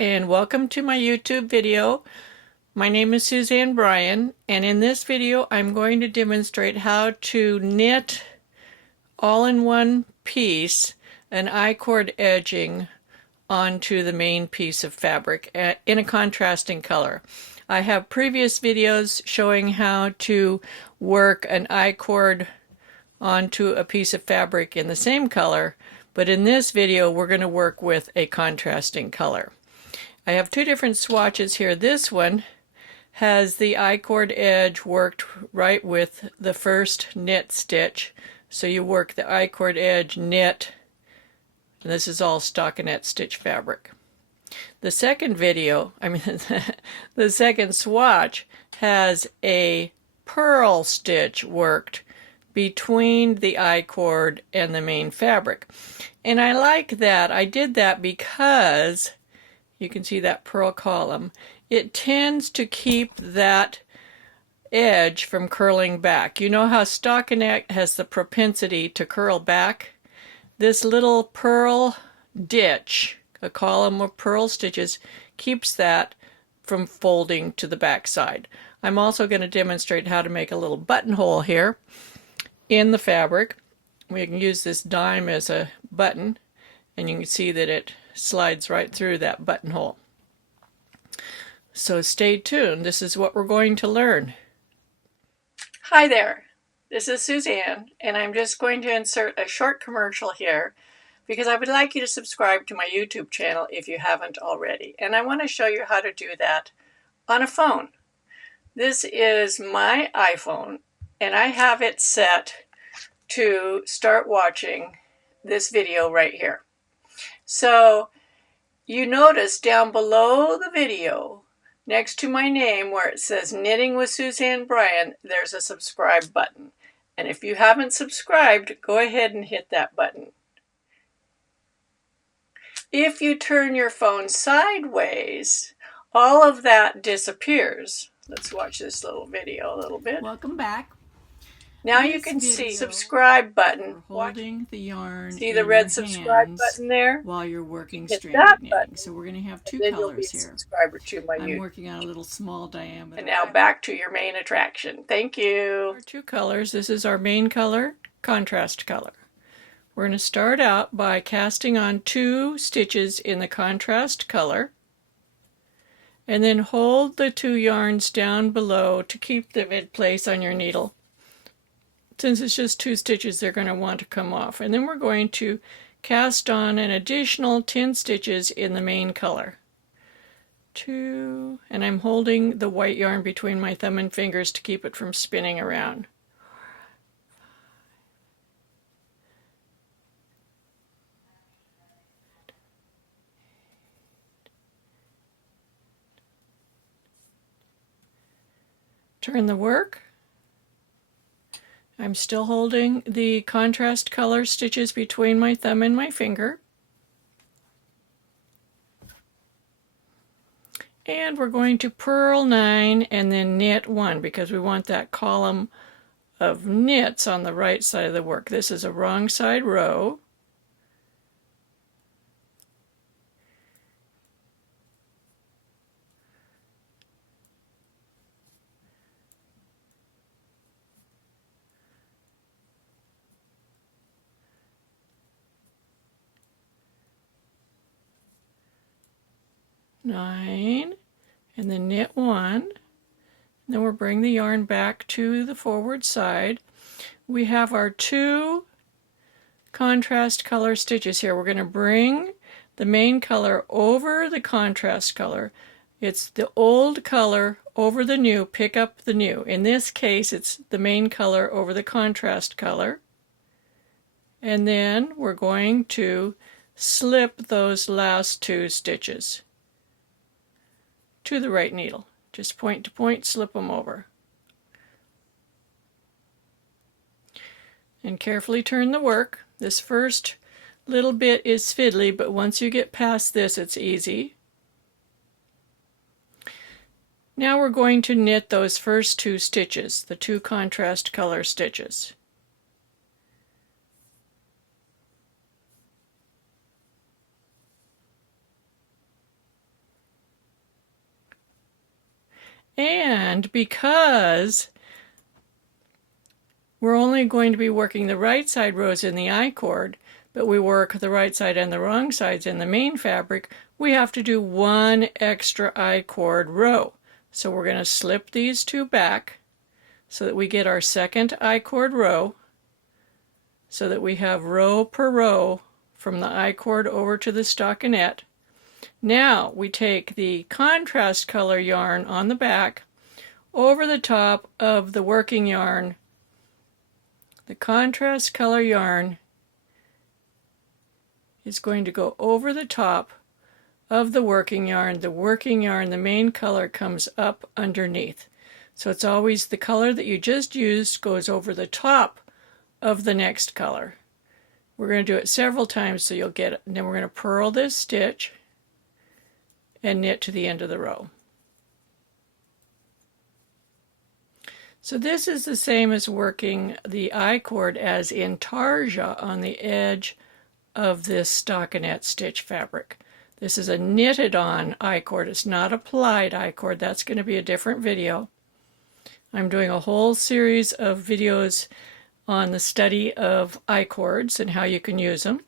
and welcome to my YouTube video. My name is Suzanne Bryan, and in this video I'm going to demonstrate how to knit all in one piece an I-cord edging onto the main piece of fabric in a contrasting color. I have previous videos showing how to work an I-cord onto a piece of fabric in the same color, but in this video we're going to work with a contrasting color. I have two different swatches here. This one has the I-cord edge worked right with the first knit stitch. So you work the I-cord edge, knit, and this is all stockinette stitch fabric. The second the second swatch has a purl stitch worked between the I-cord and the main fabric. And I like that. I did that because you can see that purl column. It tends to keep that edge from curling back. You know how stockinette has the propensity to curl back? This little purl ditch, a column of purl stitches, keeps that from folding to the back side. I'm also going to demonstrate how to make a little buttonhole here in the fabric. We can use this dime as a button, and you can see that it slides right through that buttonhole. So stay tuned. This is what we're going to learn. Hi there. This is Suzanne, and I'm just going to insert a short commercial here because I would like you to subscribe to my YouTube channel if you haven't already. And I want to show you how to do that on a phone. This is my iPhone, and I have it set to start watching this video right here. So you notice down below the video, next to my name where it says Knitting with Suzanne Bryan, there's a subscribe button. And if you haven't subscribed, go ahead and hit that button. If you turn your phone sideways, all of that disappears. Let's watch this little video a little bit. Welcome back. Now you can see subscribe button. Holding the yarn. See the red subscribe button there? While you're working Hit straight that knitting. button. So we're going to have two Then you'll colors be a here. subscriber to my I'm YouTube. working on a little small diameter. And now back to your main attraction. Thank you. Our two colors. This is our main color, contrast color. We're going to start out by casting on 2 stitches in the contrast color, and then hold the 2 yarns down below to keep them in place on your needle. Since it's just 2 stitches, they're going to want to come off. And then we're going to cast on an additional 10 stitches in the main color. 2, and I'm holding the white yarn between my thumb and fingers to keep it from spinning around. 4, turn the work. I'm still holding the contrast color stitches between my thumb and my finger. And we're going to purl 9 and then knit 1 because we want that column of knits on the right side of the work. This is a wrong side row. Nine, and then knit 1, and then we'll bring the yarn back to the forward side. We have our 2 contrast color stitches here. We're going to bring the main color over the contrast color. It's the old color over the new, pick up the new. In this case, it's the main color over the contrast color. And then we're going to slip those last 2 stitches to the right needle. Just point to point, slip them over. And carefully turn the work. This first little bit is fiddly, but once you get past this, it's easy. Now we're going to knit those first 2 stitches, the 2 contrast color stitches. And because we're only going to be working the right side rows in the I-cord, but we work the right side and the wrong sides in the main fabric, we have to do one extra I-cord row. So we're going to slip these two back so that we get our second I-cord row, so that we have row per row from the I-cord over to the stockinette. Now we take the contrast color yarn on the back over the top of the working yarn. The contrast color yarn is going to go over the top of the working yarn. The working yarn, the main color, comes up underneath. So it's always the color that you just used goes over the top of the next color. We're going to do it several times so you'll get it. And then we're going to purl this stitch and knit to the end of the row. So this is the same as working the I-cord as intarsia on the edge of this stockinette stitch fabric. This is a knitted on I-cord. It's not applied I-cord. That's going to be a different video. I'm doing a whole series of videos on the study of I-cords and how you can use them.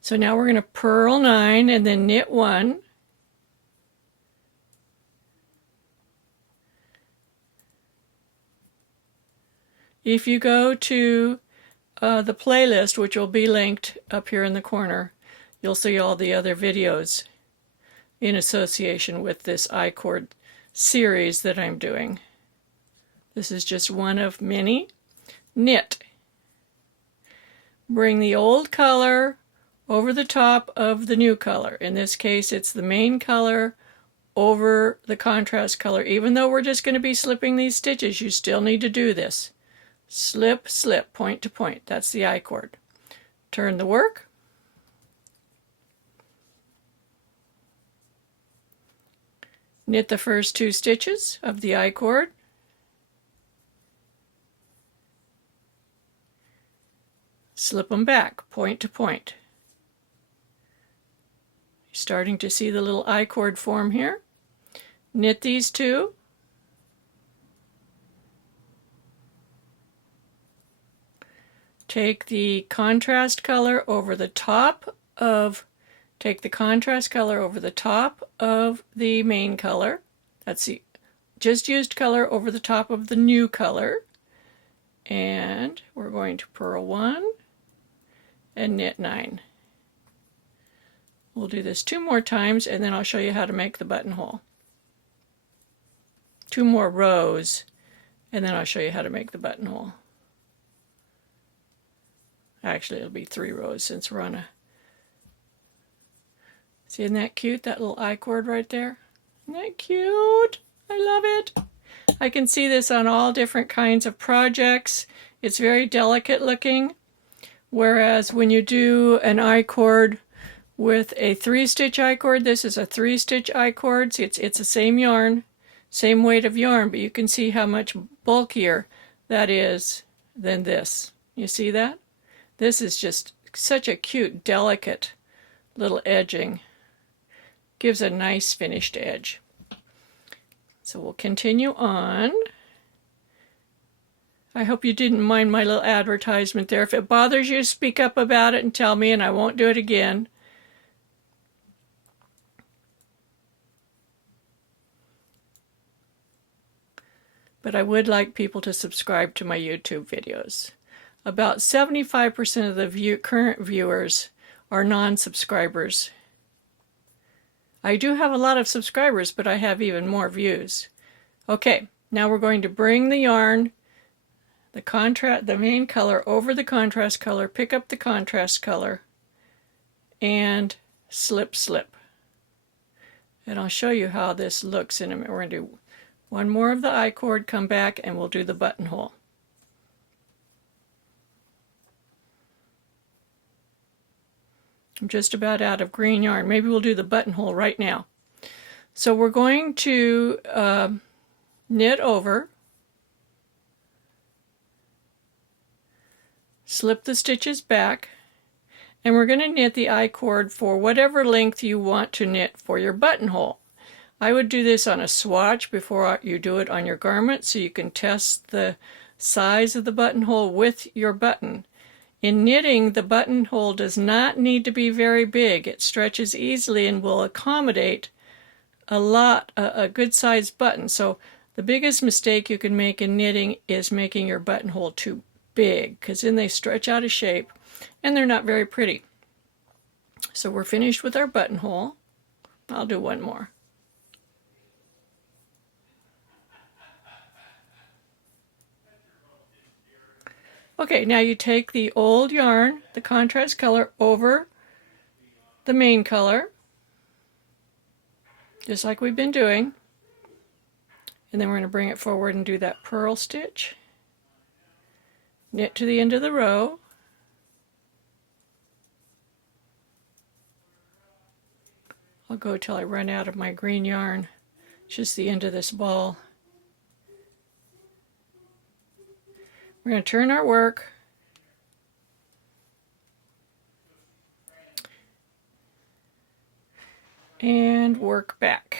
So now we're going to purl 9 and then knit 1. If you go to the playlist, which will be linked up here in the corner, you'll see all the other videos in association with this I-cord series that I'm doing. This is just one of many. Knit. Bring the old color over the top of the new color. In this case, it's the main color over the contrast color. Even though we're just going to be slipping these stitches, you still need to do this. Slip, slip, point to point. That's the I-cord. Turn the work. Knit the first 2 stitches of the I-cord. Slip them back, point to point. You're starting to see the little I-cord form here. Knit these 2. Take the contrast color over the top of the main color. That's the just used color over the top of the new color. And we're going to purl 1 and knit 9. We'll do this 2 more times and then I'll show you how to make the buttonhole. 2 more rows and then I'll show you how to make the buttonhole. Actually, it'll be 3 rows since we're on a... See, isn't that cute, that little I-cord right there? Isn't that cute? I love it. I can see this on all different kinds of projects. It's very delicate looking. Whereas when you do an I-cord with a 3-stitch I-cord, this is a 3-stitch I-cord. See, it's the same yarn, same weight of yarn, but you can see how much bulkier that is than this. You see that? This is just such a cute, delicate little edging. Gives a nice finished edge. So we'll continue on. I hope you didn't mind my little advertisement there. If it bothers you, speak up about it and tell me, and I won't do it again. But I would like people to subscribe to my YouTube videos. About 75% of the current viewers are non-subscribers. I do have a lot of subscribers, but I have even more views. Okay, now we're going to bring the yarn, the main color over the contrast color, pick up the contrast color, and slip, slip. And I'll show you how this looks in a minute. We're going to do one more of the I-cord, come back, and we'll do the buttonhole. I'm just about out of green yarn. Maybe we'll do the buttonhole right now. So we're going to knit over, slip the stitches back, and we're going to knit the I-cord for whatever length you want to knit for your buttonhole. I would do this on a swatch before you do it on your garment so you can test the size of the buttonhole with your button. In knitting, the buttonhole does not need to be very big. It stretches easily and will accommodate a good sized button. So the biggest mistake you can make in knitting is making your buttonhole too big, because then they stretch out of shape and they're not very pretty. So we're finished with our buttonhole. I'll do one more. Okay, now you take the old yarn, the contrast color, over the main color, just like we've been doing. And then we're going to bring it forward and do that purl stitch. Knit to the end of the row. I'll go till I run out of my green yarn. It's just the end of this ball. We're going to turn our work and work back.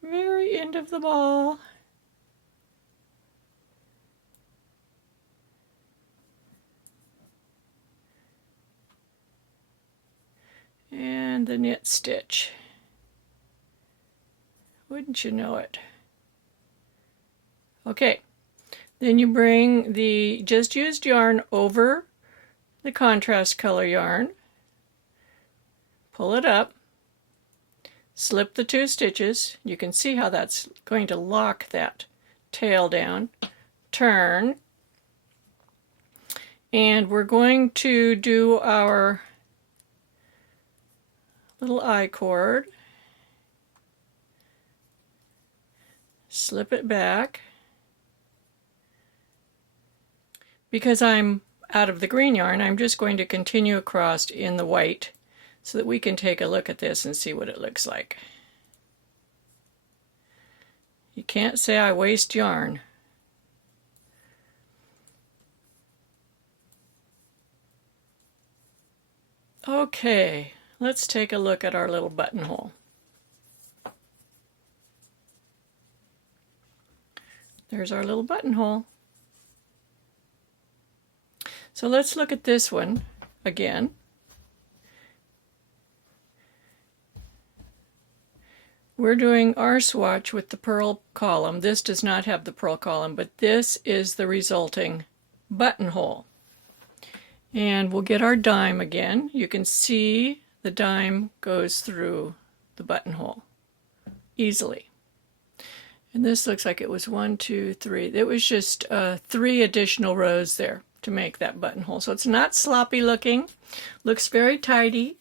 Very end of the ball. And the knit stitch. Wouldn't you know it? Okay, then you bring the just used yarn over the contrast color yarn, pull it up, slip the 2 stitches. You can see how that's going to lock that tail down. Turn, and we're going to do our little I-cord. Slip it back. Because I'm out of the green yarn, I'm just going to continue across in the white so that we can take a look at this and see what it looks like. You can't say I waste yarn. Okay, let's take a look at our little buttonhole. There's our little buttonhole. So let's look at this one again. We're doing our swatch with the purl column. This does not have the purl column, but this is the resulting buttonhole. And we'll get our dime again. You can see the dime goes through the buttonhole easily. And this looks like it was 1, 2, 3. It was just 3 additional rows there to make that buttonhole. So it's not sloppy looking. Looks very tidy.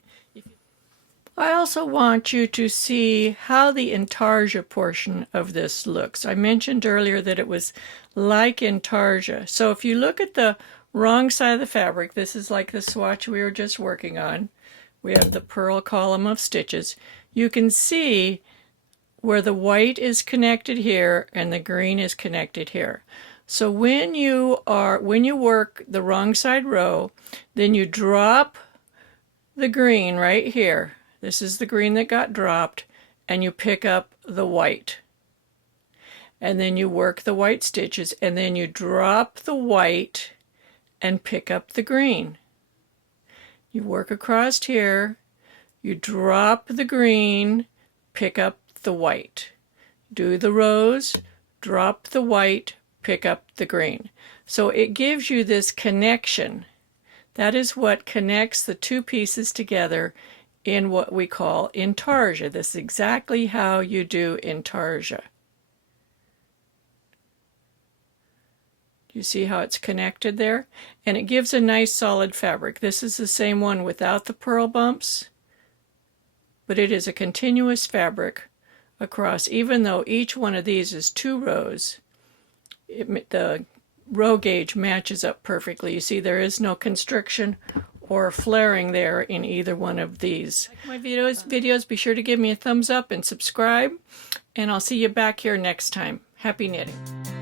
I also want you to see how the intarsia portion of this looks. I mentioned earlier that it was like intarsia. So if you look at the wrong side of the fabric, this is like the swatch we were just working on. We have the purl column of stitches. You can see where the white is connected here and the green is connected here. So when you work the wrong side row, then you drop the green right here. This is the green that got dropped, and you pick up the white. And then you work the white stitches, and then you drop the white and pick up the green. You work across here, you drop the green, pick up the white. Do the rows, drop the white, pick up the green. So it gives you this connection. That is what connects the 2 pieces together in what we call intarsia. This is exactly how you do intarsia. You see how it's connected there? And it gives a nice solid fabric. This is the same one without the purl bumps, but it is a continuous fabric across. Even though each one of these is 2 rows, the row gauge matches up perfectly. You see there is no constriction or flaring there in either one of these. Like my videos, be sure to give me a thumbs up and subscribe, and I'll see you back here next time. Happy knitting.